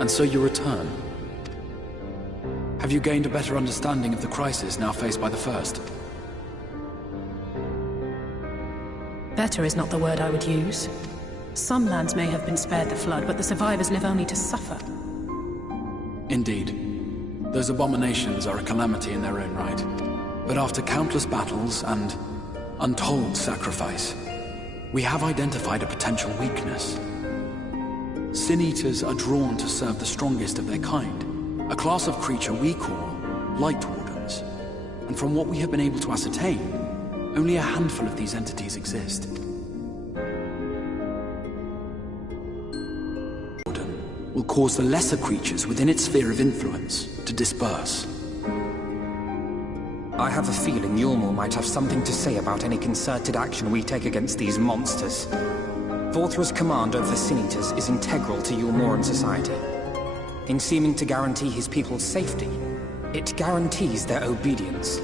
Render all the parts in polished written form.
And so you return. Have you gained a better understanding of the crisis now faced by the First? Better is not the word I would use. Some lands may have been spared the flood, but the survivors live only to suffer. Indeed. Those abominations are a calamity in their own right. But after countless battles and untold sacrifice, we have identified a potential weakness. Sin-Eaters are drawn to serve the strongest of their kind, a class of creature we call Light Wardens. And from what we have been able to ascertain, only a handful of these entities exist. Warden will cause the lesser creatures within its sphere of influence to disperse. I have a feeling Yulmur might have something to say about any concerted action we take against these monsters. Vorthra's command over the Sin-Eaters is integral to Yulmuran society. In seeming to guarantee his people's safety, it guarantees their obedience.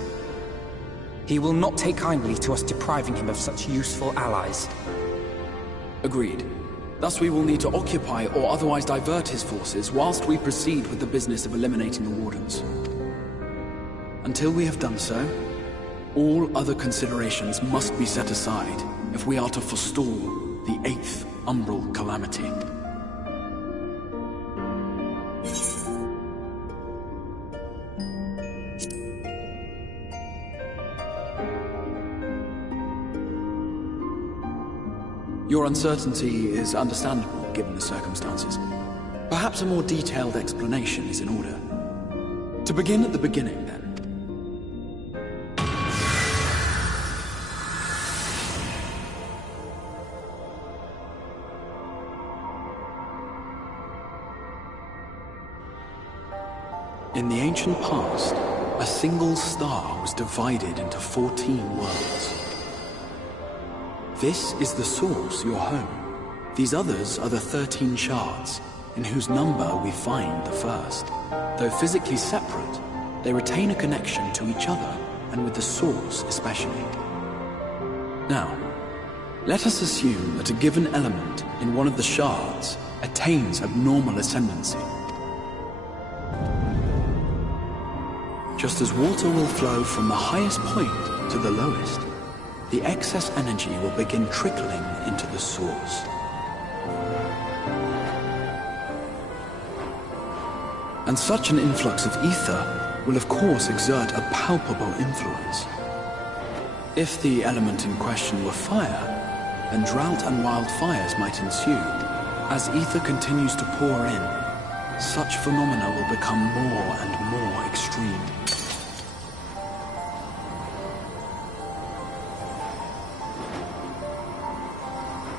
He will not take kindly to us depriving him of such useful allies. Agreed. Thus we will need to occupy or otherwise divert his forces whilst we proceed with the business of eliminating the Wardens. Until we have done so, all other considerations must be set aside if we are to forestall the 8th Umbral Calamity. Your uncertainty is understandable given the circumstances. Perhaps a more detailed explanation is in order. To begin at the beginning, then. In the ancient past, a single star was divided into 14 worlds. This is the source, your home. These others are the 13 shards, in whose number we find the first. Though physically separate, they retain a connection to each other, and with the source especially. Now, let us assume that a given element in one of the shards attains abnormal ascendancy. Just as water will flow from the highest point to the lowest, the excess energy will begin trickling into the source. And such an influx of ether will of course exert a palpable influence. If the element in question were fire, then drought and wildfires might ensue. As ether continues to pour in, such phenomena will become more and more extreme.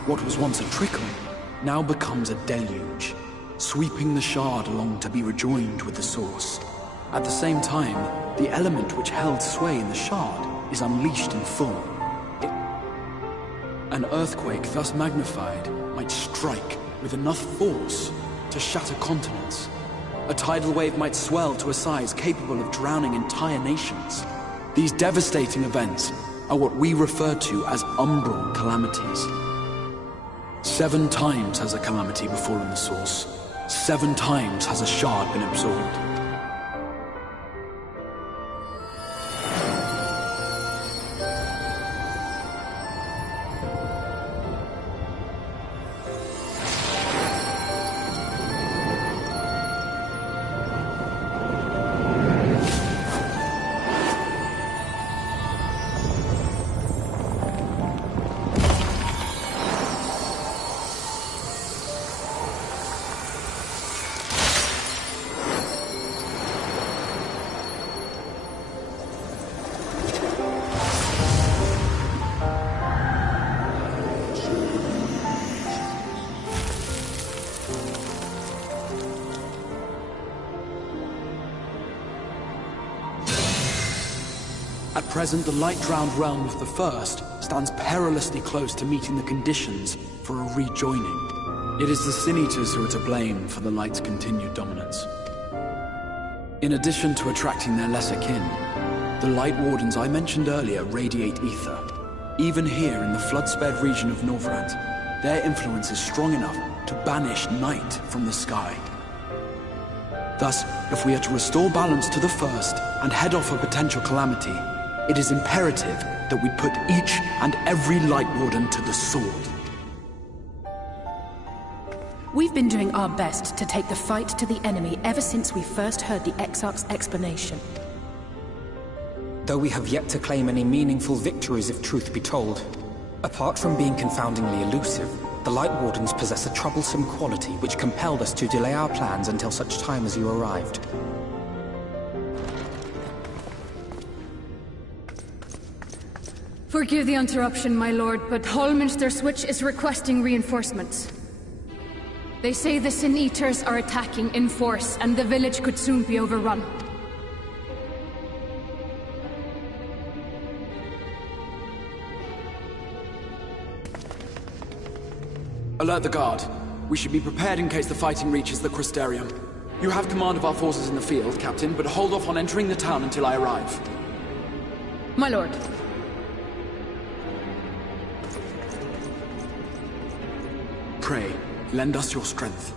What was once a trickle now becomes a deluge, sweeping the shard along to be rejoined with the source. At the same time, the element which held sway in the shard is unleashed in full. An earthquake thus magnified might strike with enough force to shatter continents. A tidal wave might swell to a size capable of drowning entire nations. These devastating events are what we refer to as umbral calamities. 7 times has a calamity befallen the source. 7 times has a shard been absorbed. At present, the light-drowned realm of the First stands perilously close to meeting the conditions for a rejoining. It is the Sin-Eaters who are to blame for the Light's continued dominance. In addition to attracting their lesser kin, the Light Wardens I mentioned earlier radiate ether. Even here in the flood-spared region of Norvrant, their influence is strong enough to banish night from the sky. Thus, if we are to restore balance to the First and head off a potential calamity, it is imperative that we put each and every Light Warden to the sword. We've been doing our best to take the fight to the enemy ever since we first heard the Exarch's explanation. Though we have yet to claim any meaningful victories if truth be told, apart from being confoundingly elusive, the Light Wardens possess a troublesome quality which compelled us to delay our plans until such time as you arrived. Forgive the interruption, my lord, but Hallminster Switch is requesting reinforcements. They say the Sin Eaters are attacking in force, and the village could soon be overrun. Alert the guard. We should be prepared in case the fighting reaches the Crystarium. You have command of our forces in the field, Captain, but hold off on entering the town until I arrive. My lord. Pray, lend us your strength.